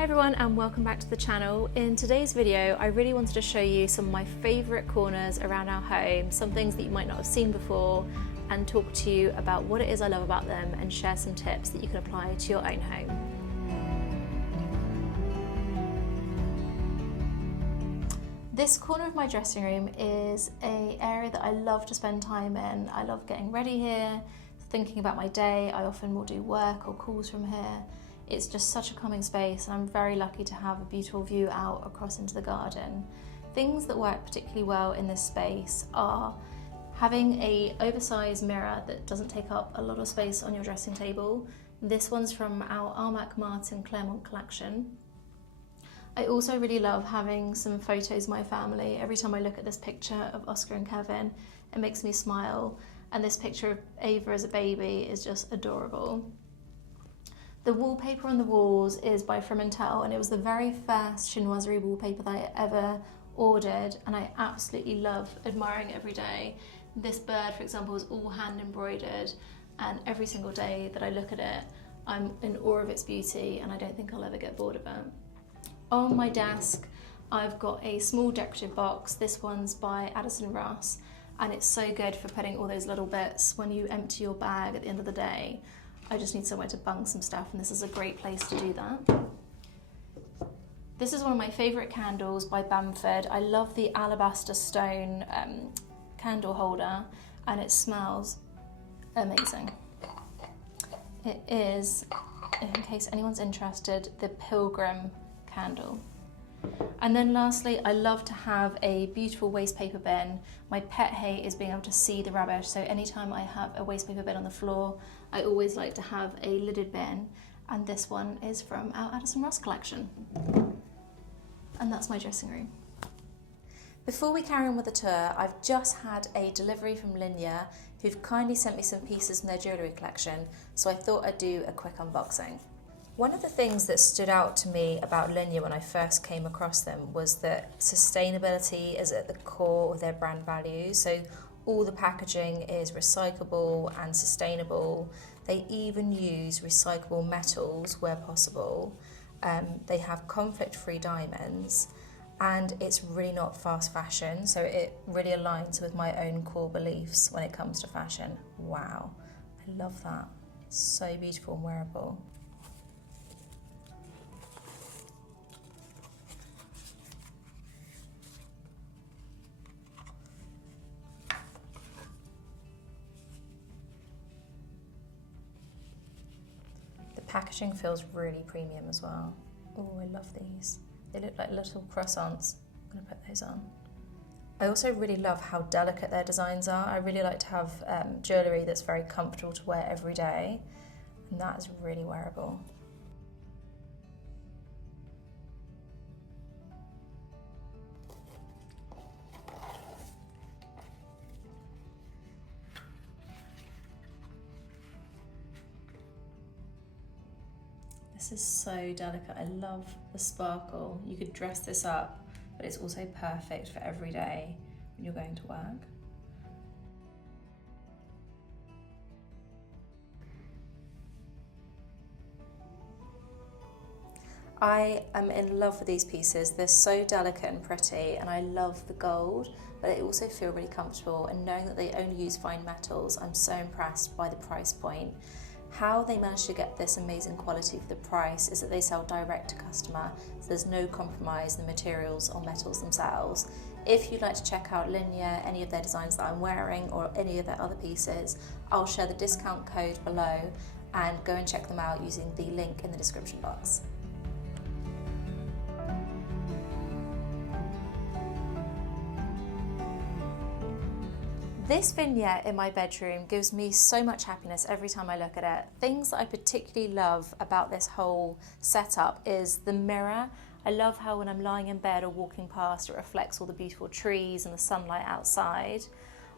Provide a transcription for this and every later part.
Hi everyone and welcome back to the channel. In today's video I really wanted to show you some of my favourite corners around our home, some things that you might not have seen before, and talk to you about what it is I love about them and share some tips that you can apply to your own home. This corner of my dressing room is an area that I love to spend time in. I love getting ready here, thinking about my day. I often will do work or calls from here. It's just such a calming space and I'm very lucky to have a beautiful view out across into the garden. Things that work particularly well in this space are having an oversized mirror that doesn't take up a lot of space on your dressing table. This one's from our Armac Martin Claremont collection. I also really love having some photos of my family. Every time I look at this picture of Oscar and Kevin, it makes me smile. And this picture of Ava as a baby is just adorable. The wallpaper on the walls is by Fremantle and it was the very first chinoiserie wallpaper that I ever ordered and I absolutely love admiring it every day. This bird, for example, is all hand embroidered and every single day that I look at it, I'm in awe of its beauty and I don't think I'll ever get bored of it. On my desk, I've got a small decorative box. This one's by Addison Ross and it's so good for putting all those little bits when you empty your bag at the end of the day. I just need somewhere to bung some stuff and this is a great place to do that. This is one of my favourite candles by Bamford. I love the alabaster stone candle holder and it smells amazing. It is, in case anyone's interested, the Pilgrim candle. And then lastly, I love to have a beautiful waste paper bin. My pet hate is being able to see the rubbish, so anytime I have a waste paper bin on the floor, I always like to have a lidded bin, and this one is from our Addison Ross collection. And that's my dressing room. Before we carry on with the tour, I've just had a delivery from Nyssa, who've kindly sent me some pieces from their jewellery collection, so I thought I'd do a quick unboxing. One of the things that stood out to me about Nyssa when I first came across them was that sustainability is at the core of their brand values. So all the packaging is recyclable and sustainable. They even use recyclable metals where possible. They have conflict-free diamonds and it's really not fast fashion. So it really aligns with my own core beliefs when it comes to fashion. Wow, I love that. It's so beautiful and wearable. Packaging feels really premium as well. Oh, I love these. They look like little croissants. I'm gonna put those on. I also really love how delicate their designs are. I really like to have jewellery that's very comfortable to wear every day, and that is really wearable. This is so delicate. I love the sparkle. You could dress this up, but it's also perfect for every day when you're going to work. I am in love with these pieces. They're so delicate and pretty, and I love the gold, but they also feel really comfortable. And knowing that they only use fine metals, I'm so impressed by the price point. How they managed to get this amazing quality for the price is that they sell direct to customer, so there's no compromise in the materials or metals themselves. If you'd like to check out Nyssa, any of their designs that I'm wearing or any of their other pieces, I'll share the discount code below and go and check them out using the link in the description box. This vignette in my bedroom gives me so much happiness every time I look at it. Things that I particularly love about this whole setup is the mirror. I love how when I'm lying in bed or walking past, it reflects all the beautiful trees and the sunlight outside.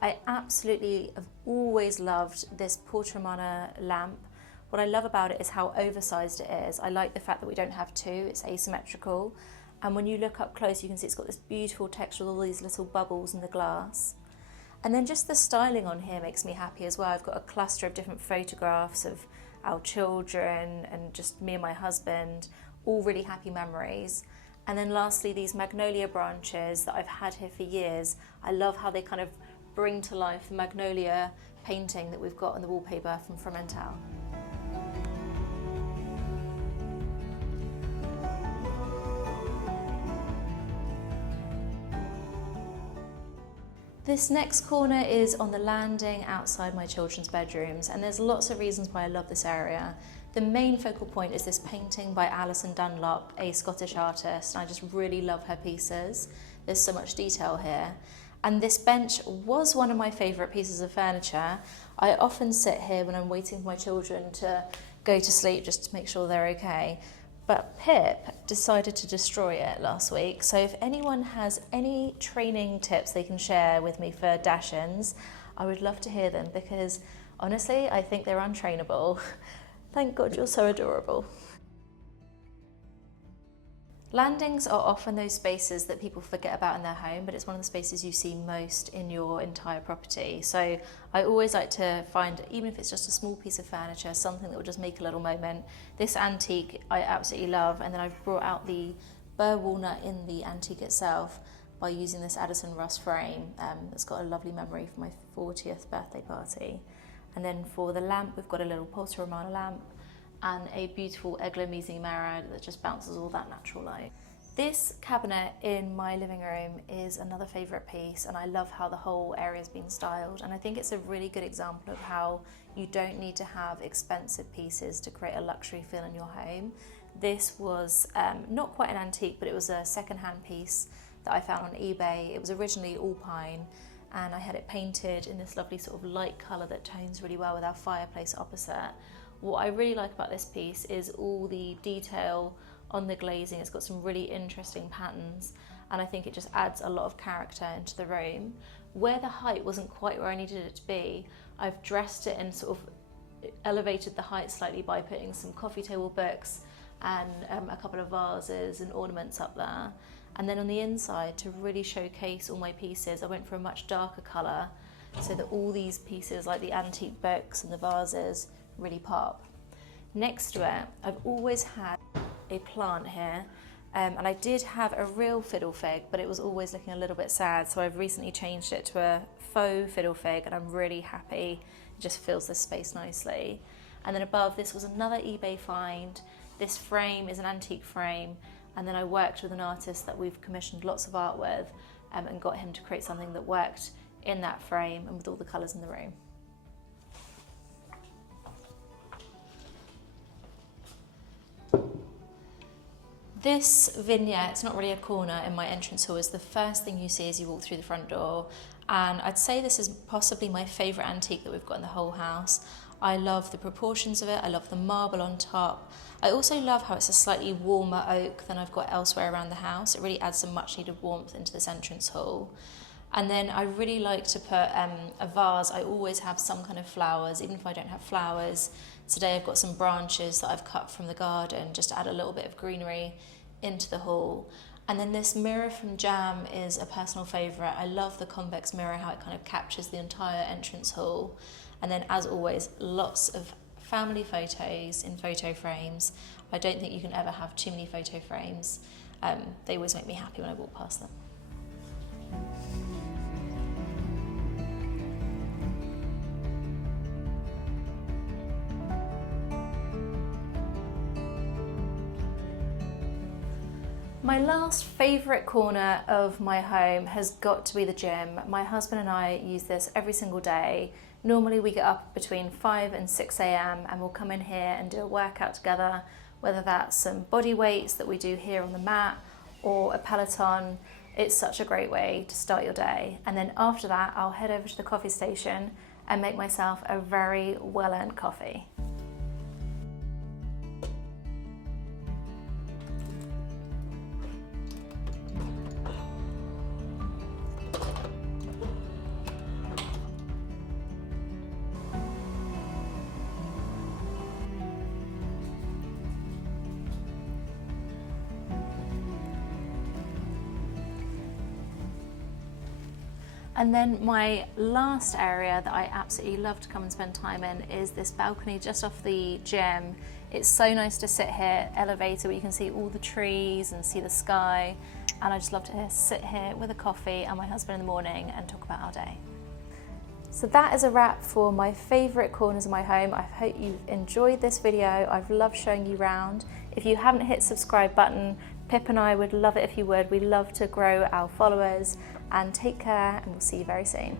I absolutely have always loved this Porta Romana lamp. What I love about it is how oversized it is. I like the fact that we don't have two, it's asymmetrical. And when you look up close, you can see it's got this beautiful texture with all these little bubbles in the glass. And then just the styling on here makes me happy as well. I've got a cluster of different photographs of our children and just me and my husband, all really happy memories. And then lastly, these magnolia branches that I've had here for years. I love how they kind of bring to life the magnolia painting that we've got on the wallpaper from Fremantle. This next corner is on the landing outside my children's bedrooms, and there's lots of reasons why I love this area. The main focal point is this painting by Alison Dunlop, a Scottish artist, and I just really love her pieces. There's so much detail here. And this bench was one of my favourite pieces of furniture. I often sit here when I'm waiting for my children to go to sleep just to make sure they're okay. But Pip decided to destroy it last week, so if anyone has any training tips they can share with me for dash-ins, I would love to hear them, because honestly, I think they're untrainable. Thank God you're so adorable. Landings are often those spaces that people forget about in their home, but it's one of the spaces you see most in your entire property. So I always like to find, even if it's just a small piece of furniture, something that will just make a little moment. This antique I absolutely love, and then I've brought out the burr walnut in the antique itself by using this Addison Russ frame that's got a lovely memory for my 40th birthday party. And then for the lamp, we've got a little Porta Romana lamp and a beautiful Eglomizzi mirror that just bounces all that natural light. This cabinet in my living room is another favourite piece, and I love how the whole area has been styled, and I think it's a really good example of how you don't need to have expensive pieces to create a luxury feel in your home. This was not quite an antique, but it was a second-hand piece that I found on eBay. It was originally all pine, and I had it painted in this lovely sort of light colour that tones really well with our fireplace opposite. What I really like about this piece is all the detail on the glazing. It's got some really interesting patterns, and I think it just adds a lot of character into the room. Where the height wasn't quite where I needed it to be, I've dressed it and sort of elevated the height slightly by putting some coffee table books and a couple of vases and ornaments up there. And then on the inside, to really showcase all my pieces, I went for a much darker colour so that all these pieces, like the antique books and the vases, really pop. Next to it, I've always had a plant here, and I did have a real fiddle fig, but it was always looking a little bit sad, so I've recently changed it to a faux fiddle fig, and I'm really happy. It just fills this space nicely. And then above, this was another eBay find. This frame is an antique frame, and then I worked with an artist that we've commissioned lots of art with, and got him to create something that worked in that frame and with all the colours in the room. This vignette, it's not really a corner in my entrance hall, is the first thing you see as you walk through the front door, and I'd say this is possibly my favourite antique that we've got in the whole house. I love the proportions of it, I love the marble on top. I also love how it's a slightly warmer oak than I've got elsewhere around the house. It really adds some much needed warmth into this entrance hall. And then I really like to put a vase. I always have some kind of flowers, even if I don't have flowers. Today I've got some branches that I've cut from the garden just to add a little bit of greenery into the hall. And then this mirror from Jam is a personal favourite. I love the convex mirror, how it kind of captures the entire entrance hall. And then, as always, lots of family photos in photo frames. I don't think you can ever have too many photo frames. They always make me happy when I walk past them. My last favourite corner of my home has got to be the gym. My husband and I use this every single day. Normally we get up between 5 and 6 a.m. and we'll come in here and do a workout together, whether that's some body weights that we do here on the mat or a Peloton. It's such a great way to start your day. And then after that, I'll head over to the coffee station and make myself a very well-earned coffee. And then my last area that I absolutely love to come and spend time in is this balcony just off the gym. It's so nice to sit here, elevator, where you can see all the trees and see the sky. And I just love to sit here with a coffee and my husband in the morning and talk about our day. So that is a wrap for my favourite corners of my home. I hope you've enjoyed this video. I've loved showing you around. If you haven't hit subscribe button, Pip and I would love it if you would. We love to grow our followers, and take care, and we'll see you very soon.